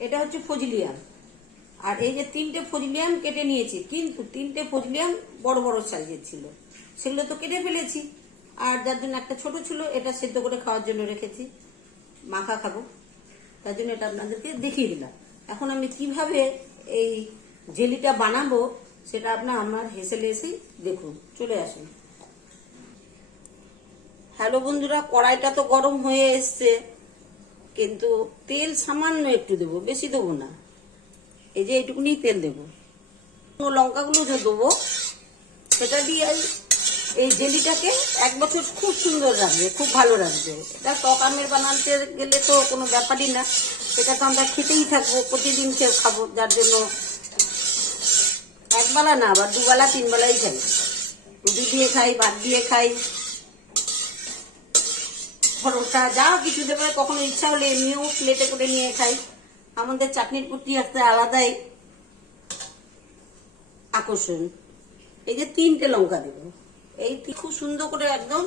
এটা হচ্ছে ফজলিয়াম। আর এই যে তিনটে ফজলিয়াম কেটে নিয়েছি, কিন্তু তিনটে ফজলিয়াম বড় বড় সাইজের ছিল। সেগুলো তো কেটে ফেলেছি। আর যার জন্য একটা ছোট ছিল, এটা সেদ্ধ করে খাওয়ার জন্য রেখেছি। মাখা খাব। তার জন্য এটা আপনাদেরকে দেখিয়ে দিলাম। এখন আমি কীভাবে এই জেলিটা বানাবো, সেটা আপনার আমার হেসেলে এসেই দেখুন। চলে আসুন। হ্যালো বন্ধুরা, কড়াইটা তো গরম হয়ে এসছে। কিন্তু তেল সামান্য একটু দেবো, বেশি দেবো না। এই যে এইটুকুনি তেল দেবো। লঙ্কাগুলো যে দেবো, সেটা দিয়ে এই- জেলিটাকে এক বছর খুব সুন্দর রাখবে খুব ভালো রাখবে এটা টক আমের বানাতে গেলে তো কোনো ব্যাপারই না। এটা তো আমরা খেতেই থাকব, প্রতিদিন খেয়ে খাব, যার জন্য একবেলা না, আবার দুবেলা, তিনবেলাই খাই। রুটি দিয়ে খাই, ভাত দিয়ে খাই। পরোটা যা কিছু দেবে, কখনো ইচ্ছা হলে এমনিও প্লেটে করে নিয়ে খাই। আমাদের চাটনির প্রতি একটা আলাদাই আকর্ষণ। এই যে তিনটে লঙ্কা দেবো। এই খুব সুন্দর করে একদম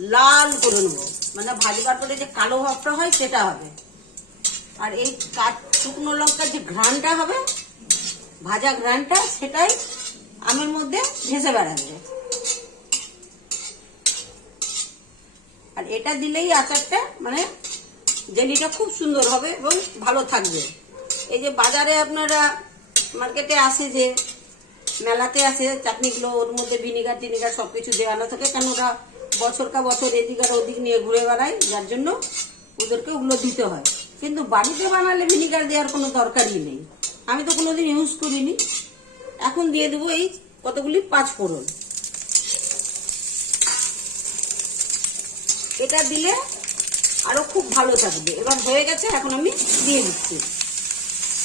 লাল করে নেব। মানে ভাজবার পরে যে কালো ভাবটা হয়, সেটা হবে। আর এই কাঠ শুকনো লঙ্কার যে ঘ্রাণটা হবে, ভাজা ঘ্রাণটা, সেটাই আমের মধ্যে ভেসে বেড়াবে। আর এটা দিলেই আচারটা মানে জেলিটা খুব সুন্দর হবে এবং ভালো থাকবে। এই যে বাজারে আপনারা মার্কেটে আসে যে, মেলাতে আসে, চাটনিগুলো ওর মধ্যে ভিনিগার, টিনিগার সব কিছু দেওয়ানো থাকে, কেন ওরা বছর কা বছর এদিক আর ওদিক নিয়ে ঘুরে বেড়ায়, যার জন্য ওদেরকে ওগুলো দিতে হয়। কিন্তু বাড়িতে বানালে ভিনিগার দেওয়ার কোনো দরকারই নেই। আমি তো কোনোদিন ইউজ করিনি। এখন দিয়ে দেবো এই কতগুলি পাঁচ ফোড়ন। এটা দিলে আরও খুব ভালো থাকবে। এবার হয়ে গেছে, এখন আমি দিয়ে দিচ্ছি।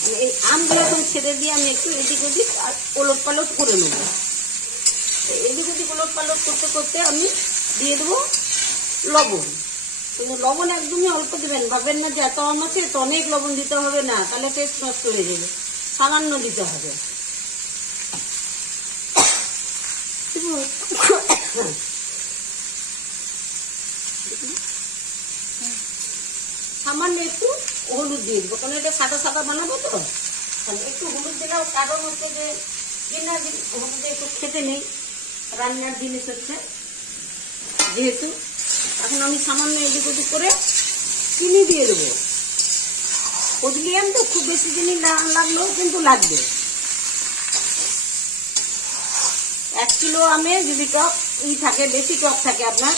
মানে এই আমগুলো এখন ছেড়ে দিয়ে আমি একটু এদিক ওদিক ওলট পালট করে নেব। এদিক ওদিক ওলট পালট করতে করতে আমি দিয়ে দেবো লবণ। কিন্তু লবণ একদমই অল্প দেবেন ভাবেন না যে এত আম আছে তো অনেক লবণ দিতে হবে না, তাহলে টেস্ট নষ্ট হয়ে যাবে। সামান্য দিতে হবে। সামান্য একটু হলুদ দিয়ে দেবো। কারণ এটা সাদা সাদা বানাবো তো? তাহলে একটু হলুদ দিলেও কারণ হচ্ছে যে কিনা হলুদ একটু খেতে নেই। রান্নার জিনিস হচ্ছে যেহেতু। এখন আমি সামান্য এদিক ওদিক করে চিনি দিয়ে দেবো। পচলিয়াম তো খুব বেশি চিনি লাগলেও কিন্তু লাগবে। এক কিলো আমে যদি টক ই থাকে, বেশি টক থাকে আপনার,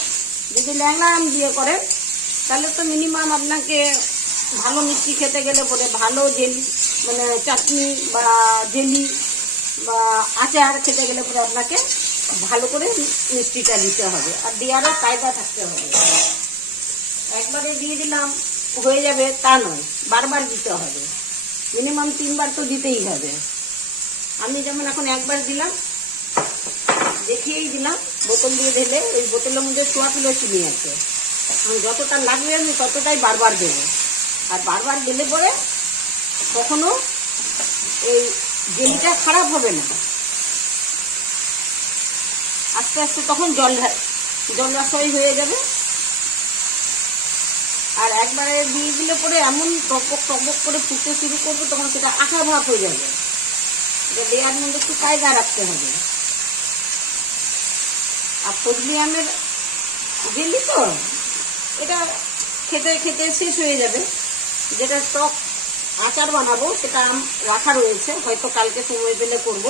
যদি ল্যাংড়া আম দিয়ে করেন তাহলে তো মিনিমাম আপনাকে ভালো মিষ্টি খেতে গেলে পরে ভালো জেলি মানে চাটনি বা জেলি বা আচার খেতে গেলে পরে আপনাকে ভালো করে মিষ্টিটা দিতে হবে। আর দেওয়ারও কায়দা থাকতে হবে। একবারে দিয়ে দিলাম, হয়ে যাবে তা নয়, বারবার দিতে হবে। মিনিমাম তিনবার তো দিতেই হবে। আমি যেমন এখন একবার দিলাম, দেখিয়েই দিলাম, বোতল দিয়ে ঢেলে ওই বোতলের মধ্যে সোয়া কিলো চিনি আছে। আমি যতটা লাগবে আমি ততটাই বারবার দেবো। আর বারবার দিলে পরে কখনো এই জেলিটা খারাপ হবে না। আস্তে আস্তে তখন জল জলাশয় হয়ে যাবে। আর একবারে দিয়ে দিলে পরে এমন টকবক টকবক করে ফুটতে শুরু করবে, তখন সেটা আঠা ভাব হয়ে যাবে। এটা দেওয়ার মধ্যে একটু কায়দা রাখতে হবে। আর ফজলি আমের জেলি তো? এটা খেতে খেতে শেষ হয়ে যাবে। যেটা টক আচার বানাবো, সেটা রাখা রয়েছে। হয়তো কালকে সময় পেলে করব।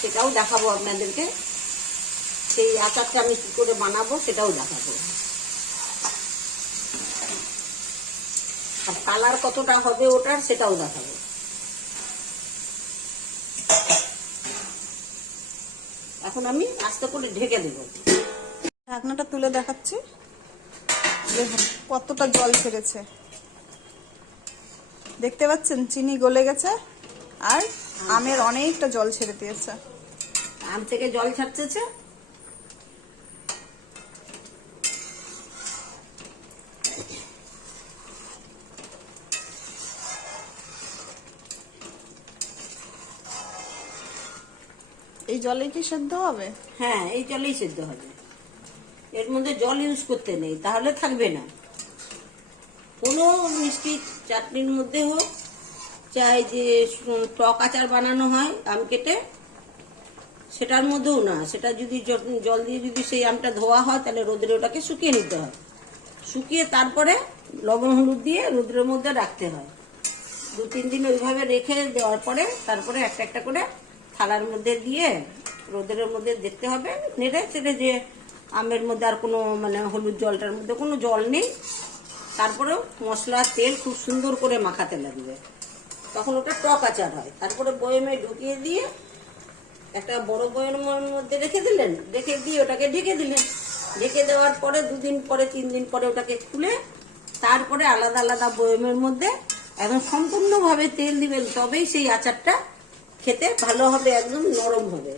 সেটাও দেখাবো আপনাদেরকে। সেই আচারটা আমি কি করে বানাবো, সেটাও দেখাবো। আর কালার কতটা হবে ওটার, সেটাও দেখাবো। এখন আমি আস্তে করে ঢেকে দেবো। ঢাকনাটা তুলে দেখাচ্ছি। দেখুন কতটা জল ছেড়েছে। দেখতে পাচ্ছেন চিনি গলে গেছে আর আমের অনেকটা জল ছেড়ে দিয়েছে। আম থেকে জল ছাড়তেছে? এই জলে কি সেদ্ধ হবে? হ্যাঁ এই জলেই সেদ্ধ হবে। এর মধ্যে জল ইউজ করতে নেই, তাহলে থাকবে না। কোনো মিষ্টি চাটনির মধ্যে হোক, চাই যে টক আচার বানানো হয় আম কেটে, সেটার মধ্যেও না। সেটা যদি জল দিয়ে যদি সেই আমটা ধোয়া হয়, তাহলে রোদে ওটাকে শুকিয়ে নিতে হয়। শুকিয়ে তারপরে লবণ হলুদ দিয়ে রোদ্রের মধ্যে রাখতে হয়। দু তিন দিন ওইভাবে রেখে দেওয়ার পরে তারপরে একটা একটা করে থালার মধ্যে দিয়ে রোদের মধ্যে দেখতে হবে, নেড়ে সেটা যে আমের মধ্যে আর কোনো মানে হলুদ জলটার মধ্যে কোনো জল নেই। তারপরেও মশলা, তেল খুব সুন্দর করে মাখাতে লাগবে। তখন ওটা টক আচার হয়। তারপরে বয়েমে ঢুকিয়ে দিয়ে একটা বড় বয়েমের মধ্যে রেখে দিলেন। রেখে দিয়ে ওটাকে ঢেকে দিলেন। ঢেকে দেওয়ার পরে দুদিন পরে, তিন দিন পরে ওটাকে খুলে তারপরে আলাদা আলাদা বয়েমের মধ্যে একদম সম্পূর্ণভাবে তেল দিবেন, তবেই সেই আচারটা খেতে ভালো হবে, একদম নরম হবে।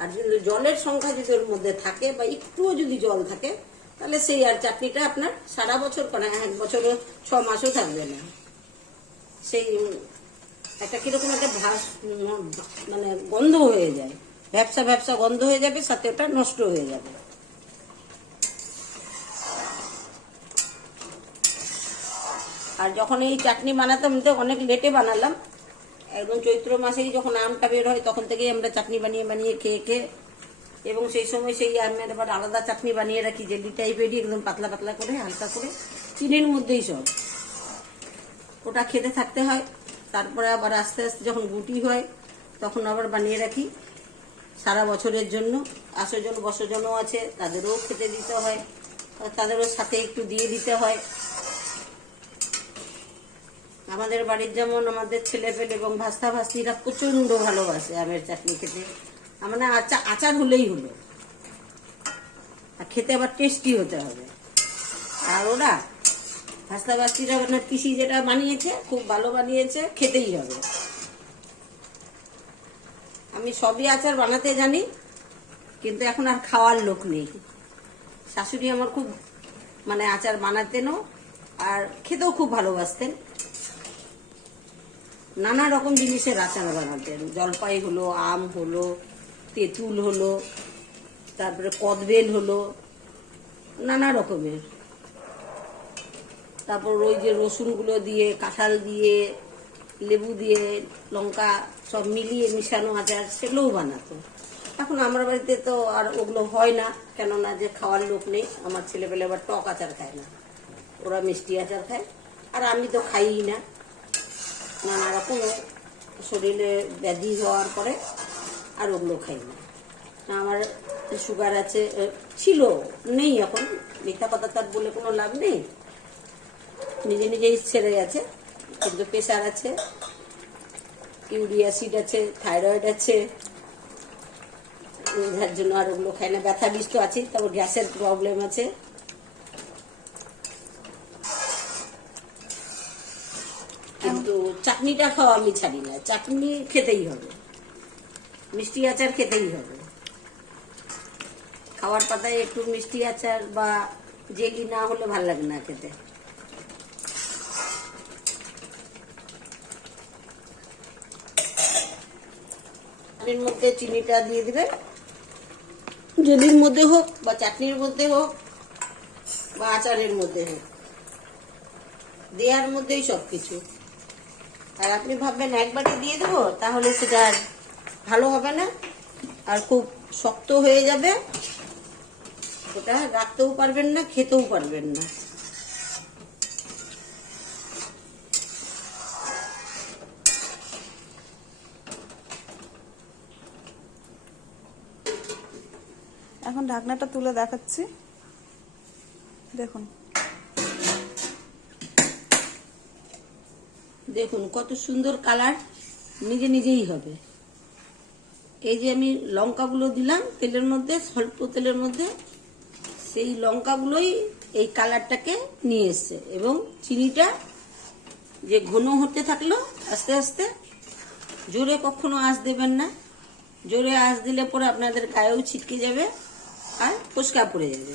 আর জলের সংখ্যা যদি ওর মধ্যে থাকে বা একটুও যদি জল থাকে, তাহলে সেই আর চাটনিটা আপনার সারা বছর মানে এক বছরও ছ মাসও থাকবে না। সেই একটা কীরকম একটা ভাস মানে গন্ধ হয়ে যায়। ব্যবসা ব্যবসা গন্ধ হয়ে যাবে, সাথে ওটা নষ্ট হয়ে যাবে। আর যখন এই চাটনি বানাতাম, তো অনেক লেটে বানালাম একদম চৈত্র মাসেই যখন আমটা বের হয়, তখন থেকেই আমরা চাটনি বানিয়ে বানিয়ে খেয়ে খেয়ে এবং সেই সময় সেই আমের আবার আলাদা চাটনি বানিয়ে রাখি জেলি টাইপেরই একদম পাতলা পাতলা করে, হালকা করে, চিনির মধ্যেই সব। ওটা খেতে থাকতে হয়, তারপরে আবার আস্তে আস্তে যখন গুটি হয়, তখন আবার বানিয়ে রাখি। সারা বছরের জন্য আসজন বসজনও আছে, তাদেরও খেতে দিতে হয়, তাদেরও সাথে একটু দিয়ে দিতে হয়। আমাদের বাড়ির যেমন আমাদের ছেলে পেলে এবং ভাস্তা ভাস্তিরা প্রচণ্ড ভালোবাসে আমের চাটনি খেতে। মানে আচার আচার হলেই হলো। আর খেতে আবার টেস্টি হতে হবে। আর ওরা ভাস্তা ভাস্তিরা মানে পিসি যেটা বানিয়েছে, খুব ভালো বানিয়েছে, খেতেই হবে। আমি সবই আচার বানাতে জানি, কিন্তু এখন আর খাওয়ার লোক নেই। শাশুড়ি আমার খুব মানে আচার বানাতেনও আর খেতেও খুব ভালোবাসতেন। নানা রকম জিনিসের আচার বানাতেন জলপাই হলো, আম হলো, তেঁতুল হলো, তারপরে কদবেল হলো, নানা রকমের। তারপর ওই যে রসুনগুলো দিয়ে, কাঁঠাল দিয়ে, লেবু দিয়ে, লঙ্কা সব মিলিয়ে মিশানো আচার, সেগুলোও বানাতো। এখন আমার বাড়িতে তো আর ওগুলো হয় না, কেননা যে খাওয়ার লোক নেই, আমার ছেলেপেলে আবার টক আচার খায় না। ওরা মিষ্টি আচার খায়, আর আমি তো খাইই না। নানা রকম শরীরে ব্যাধি হওয়ার পরে আর ওগুলো খাই না। আমার সুগার আছে ছিল, নেই এখন। মিথ্যা কথা তার বলে কোনো লাভ নেই। নিজে নিজেই ছেড়ে গেছে। কিন্তু প্রেশার আছে ইউরিয়াসিড আছে থাইরয়েড আছে। যার জন্য আর ওগুলো খাই না। ব্যথা বিষ তো আছে তারপর গ্যাসের প্রবলেম আছে কিন্তু চাটনিটা খাওয়া আমি ছাড়ি না। চাটনি খেতেই হবে। মিষ্টি আচার খেতেই হবে। খাওয়ার পাতায় একটু মিষ্টি আচার বা জেলি না হলে ভালো লাগে না খেতে। চাটনির মধ্যে চিনিটা দিয়ে দিবে। জেলির মধ্যে হোক বা চাটনির মধ্যে হোক বা আচারের মধ্যে হোক। দেওয়ার মধ্যেই সব কিছু আর আপনি ভাববেন একবারে দিয়ে দেবো, তাহলে সেটা ভালো হবে না, আর খুব শক্ত হয়ে যাবে। ওটা রাখতেও পারবেন না, খেতেও পারবেন না। এখন ঢাকনাটা তুলে দেখাচ্ছি। দেখুন। দেখুন, কত সুন্দর কালার নিজে নিজেই হবে। এই যে আমি লঙ্কাগুলো দিলাম, তেলের মধ্যে, স্বল্প তেলের মধ্যে, সেই লঙ্কাগুলোই এই কালারটাকে নিয়ে এসছে। এবং চিনিটা যে ঘন হতে থাকল, আস্তে আস্তে জোরে কখনো আঁচ দেবেন না। জোরে আঁচ দিলে পরে আপনাদের গায়েও ছিটকে যাবে আর ফুসকা পড়ে যাবে।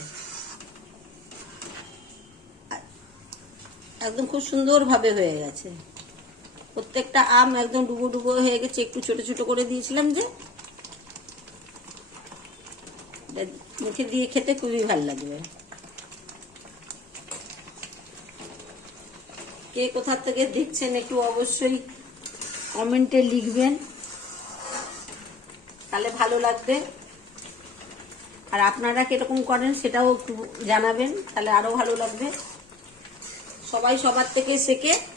একদম খুব সুন্দরভাবে হয়ে গেছে। প্রত্যেকটা আম একদম ডুবো ডুবো হয়ে গেছে, একটু ছোট ছোট করে দিয়েছিলাম যে। মুখে দিয়ে খেতে খুবই ভালো লাগবে। কে কোথা থেকে দেখছেন একটু অবশ্যই কমেন্টে লিখবেন। তাহলে ভালো লাগবে। আর আপনারা কীরকম করেন সেটাও একটু জানাবেন, তাহলে আরও ভালো লাগবে। সবাই সবার থেকে শেখে।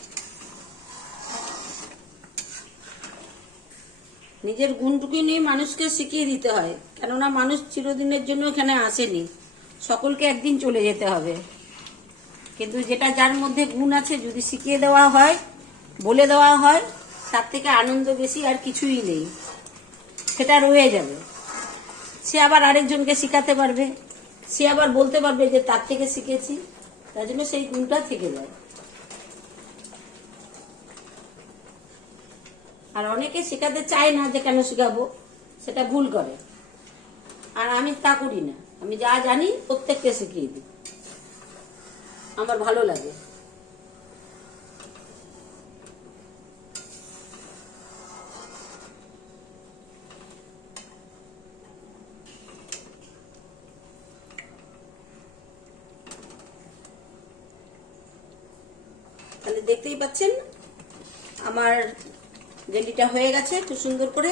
নিজের গুণটুকু নিয়ে মানুষকে শিখিয়ে দিতে হয়। কেননা মানুষ চিরদিনের জন্য এখানে আসেনি। সকলকে একদিন চলে যেতে হবে। কিন্তু যেটা যার মধ্যে গুণ আছে, যদি শিখিয়ে দেওয়া হয়, বলে দেওয়া হয়, তার থেকে আনন্দ বেশি আর কিছুই নেই। সেটা রয়ে যাবে। সে আবার আরেকজনকে শেখাতে পারবে। সে আবার বলতে পারবে যে, তার থেকে শিখেছি। তার জন্য সেই গুণটা থেকে যায়। আর অনেকে শেখাতে চায় না যে কেন শেখাবো, সেটা ভুল করে। আর আমি তা করি না। আমি যা জানি প্রত্যেককে শিখিয়ে দিই। আমার ভালো লাগে। তাহলে দেখতেই পাচ্ছেন, আমার জেলিটা হয়ে গেছে খুব সুন্দর করে।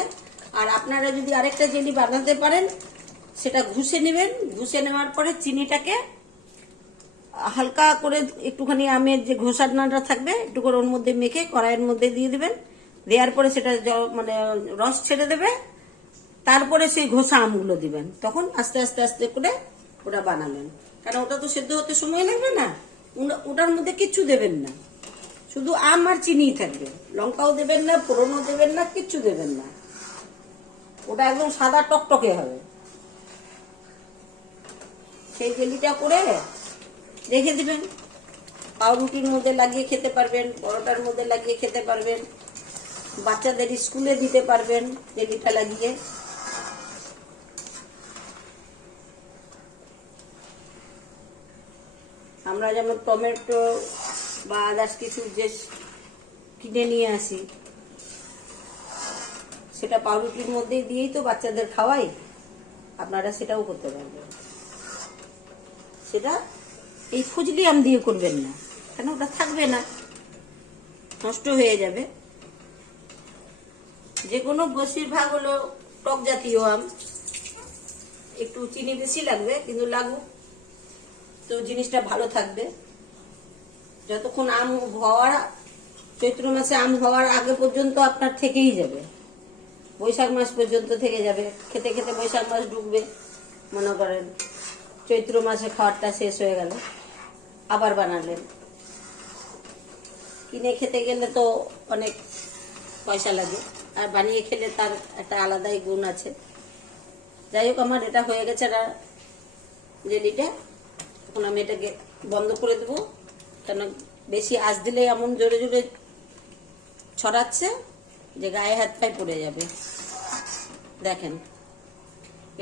আর আপনারা যদি আরেকটা জেলি বানাতে পারেন, সেটা ঘুষে নেবেন। ঘুষে নেওয়ার পরে চিনিটাকে হালকা করে একটুখানি আমের যে ঘোষাটনাটা থাকবে, একটু করে ওর মধ্যে মেখে কড়াইয়ের মধ্যে দিয়ে দেবেন। দেওয়ার পরে সেটা মানে রস ছেড়ে দেবে। তারপরে সেই ঘোষা আমগুলো দিবেন। তখন আস্তে আস্তে আস্তে করে ওটা বানাবেন। কারণ ওটা তো সেদ্ধ হতে সময় লাগবে না। ওটার মধ্যে কিচ্ছু দেবেন না। শুধু আম আর চিনিই থাকবে। লঙ্কাও দেবেন না, ফোড়নও দেবেন না, কিচ্ছু দেবেন না। ওটা একদম সাদা টকটকে হবে। সেই জেলিটা করে রেখে দেবেন। পাউরুটির মধ্যে লাগিয়ে খেতে পারবেন, পরোটার মধ্যে লাগিয়ে খেতে পারবেন, বাচ্চাদের স্কুলে দিতে পারবেন জেলিটা লাগিয়ে। আমরা যেমন টমেটো বা আদার্স কিছু যে কিনে নিয়ে আসি। সেটা পাউরুটির মধ্যে দিয়েই তো বাচ্চাদের খাওয়াই। আপনারা সেটাও করতে পারবেন। সেটা এই ফজলি আম দিয়ে করবেন না, কেন ওটা থাকবে না। নষ্ট হয়ে যাবে। যে কোনো বেশিরভাগ হলো টক জাতীয় আম। একটু চিনি বেশি লাগবে, কিন্তু লাগুক। তো জিনিসটা ভালো থাকবে। যতক্ষণ আম হওয়ার, চৈত্র মাসে আম হওয়ার আগে পর্যন্ত আপনার থেকেই যাবে। বৈশাখ মাস পর্যন্ত থেকে যাবে। খেতে খেতে বৈশাখ মাস ঢুকবে মনে করেন। চৈত্র মাসে খাওয়ারটা শেষ হয়ে গেল, আবার বানালেন। কিনে খেতে গেলে তো অনেক পয়সা লাগে, আর বানিয়ে খেলে তার একটা আলাদাই গুণ আছে। যাই হোক, আমার এটা হয়ে গেছে জেলিটা। এখন আমি এটাকে বন্ধ করে দেবো। কেন বেশি আঁচ দিলে এমন জোরে জোরে ছড়াচ্ছে যে গায়ে হাত পায়ে পড়ে যাবে। দেখেন,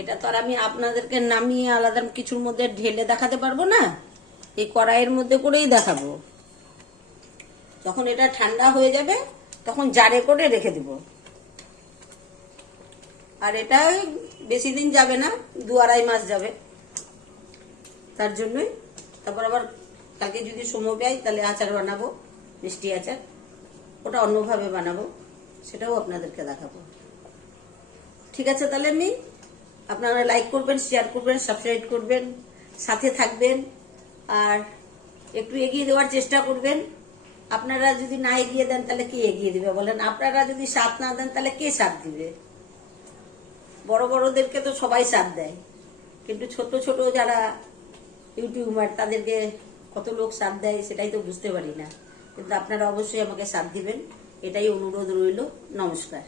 এটা তো আর আমি আপনাদেরকে নামিয়ে আলাদা কিছুর মধ্যে ঢেলে দেখাতে পারব না, এই কড়াইয়ের মধ্যে করেই দেখাবো। যখন এটা ঠান্ডা হয়ে যাবে, তখন জারে করে রেখে দিব। আর এটা বেশি দিন যাবে না, দু আড়াই মাস যাবে। তার জন্যই তারপর আবার কালকে যদি সময় পাই, তাহলে আচার বানাবো, মিষ্টি আচার। ওটা অন্যভাবে বানাবো, সেটাও আপনাদেরকে দেখাবো। ঠিক আছে তাহলে আমি আপনারা লাইক করবেন শেয়ার করবেন সাবস্ক্রাইব করবেন, সাথে থাকবেন, আর একটু এগিয়ে দেওয়ার চেষ্টা করবেন। আপনারা যদি না এগিয়ে দেন, তাহলে কে এগিয়ে দিবে বলেন? আপনারা যদি সাথ না দেন, তাহলে কে সাথ দিবে? বড় বড়দেরকে তো সবাই সাথ দেয়, কিন্তু ছোট ছোট যারা ইউটিউবার, তাদেরকে কত লোক সাথ দেয় সেটাই তো বুঝতে পারি না। কিন্তু আপনারা অবশ্যই আমাকে সাথ দিবেন। এটাই অনুরোধ রইল। নমস্কার।